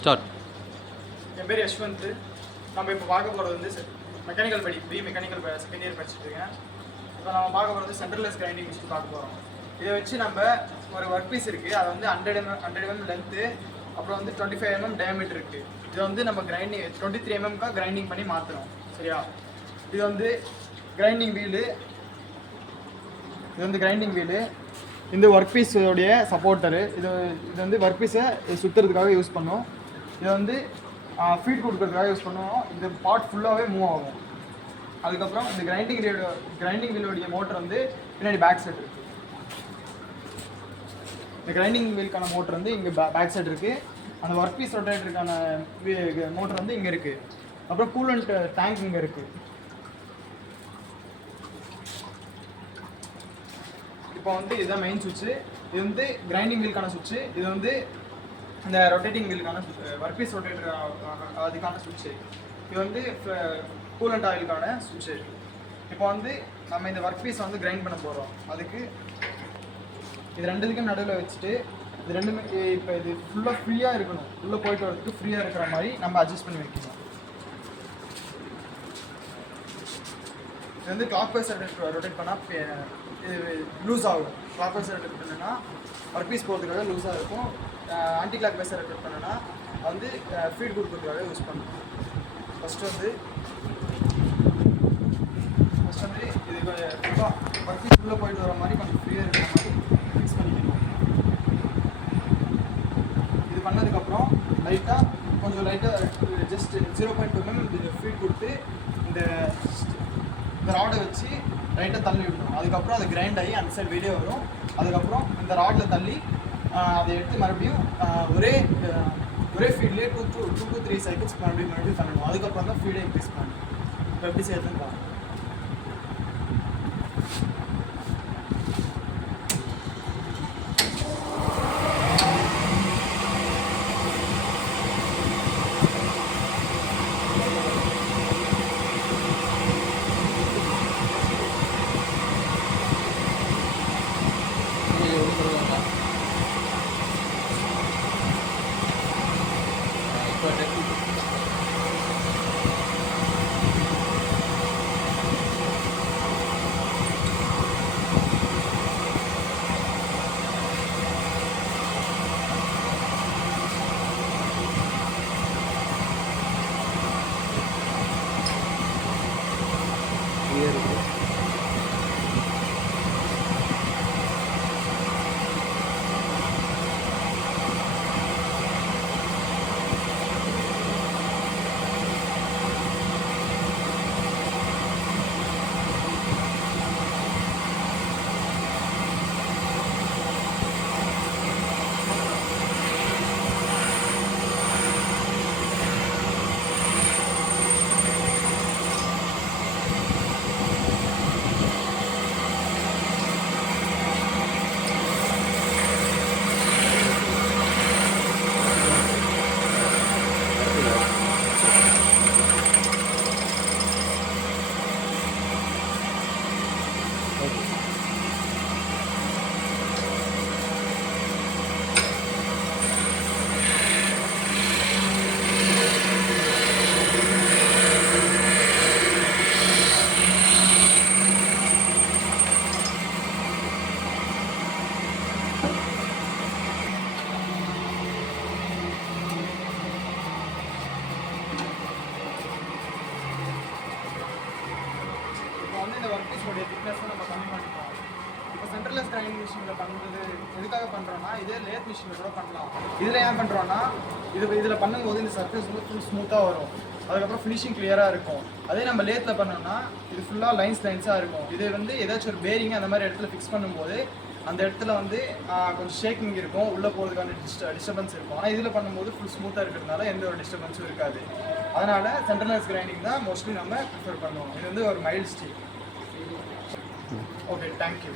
Start. என் பேர் யஷ்வந்த். நம்ம இப்போ பார்க்க போகிறது வந்து மெக்கானிக்கல் மெக்கானிக்கல் செகண்ட் இயர் படிச்சுட்டு இருக்கேன். இப்போ நம்ம பார்க்க போகிறது சென்ட்ரலெஸ் கிரைண்டிங் மிஷின் பார்க்க போகிறோம். இதை வச்சு நம்ம ஒரு ஒர்க் பீஸ் இருக்குது, அது வந்து 100 mm லென்த்து, அப்புறம் வந்து 25 mm டயமீட்டர் இருக்குது. இதை வந்து நம்ம கிரைண்டிங் 23 mm கிரைண்டிங் பண்ணி மாற்றணும். சரியா? இது வந்து கிரைண்டிங் வீலு. இந்த ஒர்க் பீஸோடைய சப்போர்ட்டரு. இது வந்து ஒர்க் பீஸை சுற்றுறதுக்காக யூஸ் பண்ணோம். இதை வந்து ஃபீட் கொடுக்கறதுக்காக யூஸ் பண்ணுவோம். இந்த பார்ட் ஃபுல்லாகவே மூவ் ஆகும். அதுக்கப்புறம் இந்த கிரைண்டிங் வீலோடைய மோட்டர் வந்து பின்னாடி பேக் சைடு இருக்குது. இந்த கிரைண்டிங் வீலுக்கான மோட்டர் வந்து இங்கே பேக் சைடு இருக்குது. அந்த ஒர்க் பீஸ் ரொட்டேட்டருக்கான மோட்டர் வந்து இங்கே இருக்குது. அப்புறம் கூலண்ட் டேங்க் இங்கே இருக்குது. இப்போ வந்து இதுதான் மெயின் சுவிட்சு. இது வந்து கிரைண்டிங் வீலுக்கான சுவிட்சு. இது வந்து இந்த ரொட்டேட்டிங் வீலுக்கான ஒர்க் பீஸ் ரொட்டேட்டர் அதுக்கான சுவிட்சு. இது வந்து கூலண்ட் ஆயிலுக்கான சுவிட்சு. இப்போ வந்து நம்ம இந்த ஒர்க் பீஸை வந்து கிரைண்ட் பண்ண போகிறோம். அதுக்கு இது ரெண்டுத்துக்கும் நடுவில் வச்சுட்டு இது ரெண்டுமே இப்போ இது ஃபுல்லாக ஃப்ரீயாக இருக்கணும். உள்ளே போயிட்டு வரதுக்கு ஃப்ரீயாக இருக்கிற மாதிரி நம்ம அட்ஜஸ்ட் பண்ணி வைக்கணும். இது வந்து கிளாக் வைஸ் ரொட்டேட் பண்ணால் இது லூஸ் ஆகும். கிளாக் வைஸ் ரொட்டேட் பண்ணனா ஒர்க் பீஸ் போகிறதுக்காக லூஸாக இருக்கும். ஆன்டி கிளாக் வைஸ் ரொட்டேட் பண்ணனா வந்து ஃபீட் கொடுக்கறதுக்காக யூஸ் பண்ணணும். ஃபஸ்ட்டு வந்து இது ஃபுல்லாக ஒர்க் பீஸ் உள்ளே போயிட்டு வர மாதிரி கொஞ்சம் ஃப்ரீயாக இருக்கிற மாதிரி ஃபிக்ஸ் பண்ணிக்கணும். இது பண்ணதுக்கப்புறம் லைட்டாக ஜஸ்ட் 0.2 mm ஃபீட் கொடுத்து இந்த ராடை வச்சு லைட்டாக தள்ளி விடணும். அதுக்கப்புறம் அது கிரைண்ட் ஆகி அந்த சைடு வெளியே வரும். அதுக்கப்புறம் இந்த ராடில் தள்ளி அதை எடுத்து மறுபடியும் ஒரே ஃபீட்லேயே 2 to 3 சைக்கிள்ஸ் மறுபடியும் பண்ணணும். அதுக்கப்புறம் தான் ஃபீடை இன்க்ரீஸ் பண்ணணும். இப்போ எப்படி செய்யறதுன்னு பாருங்கள். இந்த ஒர்க் பீஸோடைய திக்னஸை நம்ம கம்மி பண்ணிக்கலாம். இப்போ சென்ட்ரலெஸ் கிரைண்டிங் மிஷினில் பண்ணுறது எதுக்காக பண்ணுறோன்னா, இதே லேத் மிஷினில் கூட பண்ணலாம். இதில் ஏன் பண்ணுறோன்னா, இதில் பண்ணும்போது இந்த சர்ஃபேஸ் வந்து ஃபுல் ஸ்மூத்தாக வரும். அதுக்கப்புறம் ஃபினிஷிங் கிளியராக இருக்கும். அதே நம்ம லேத்தில் பண்ணோம்னா இது ஃபுல்லாக லைன்ஸாக இருக்கும். இது வந்து ஏதாச்சும் ஒரு பேரிங் அந்த மாதிரி இடத்துல ஃபிக்ஸ் பண்ணும்போது அந்த இடத்துல வந்து கொஞ்சம் ஷேக்கிங் இருக்கும், உள்ளே போகிறதுக்கான டிஸ்டர்பன்ஸ் இருக்கும். ஆனால் இதில் பண்ணும்போது ஃபுல் ஸ்மூத்தாக இருக்கிறதுனால எந்த ஒரு டிஸ்டர்பன்ஸும் இருக்காது. அதனால் சென்ட்ரலெஸ் கிரைண்டிங் தான் மோஸ்ட்லி நம்ம ப்ரிஃபர் பண்ணுவோம். இது வந்து ஒரு mild steel. Okay, thank you.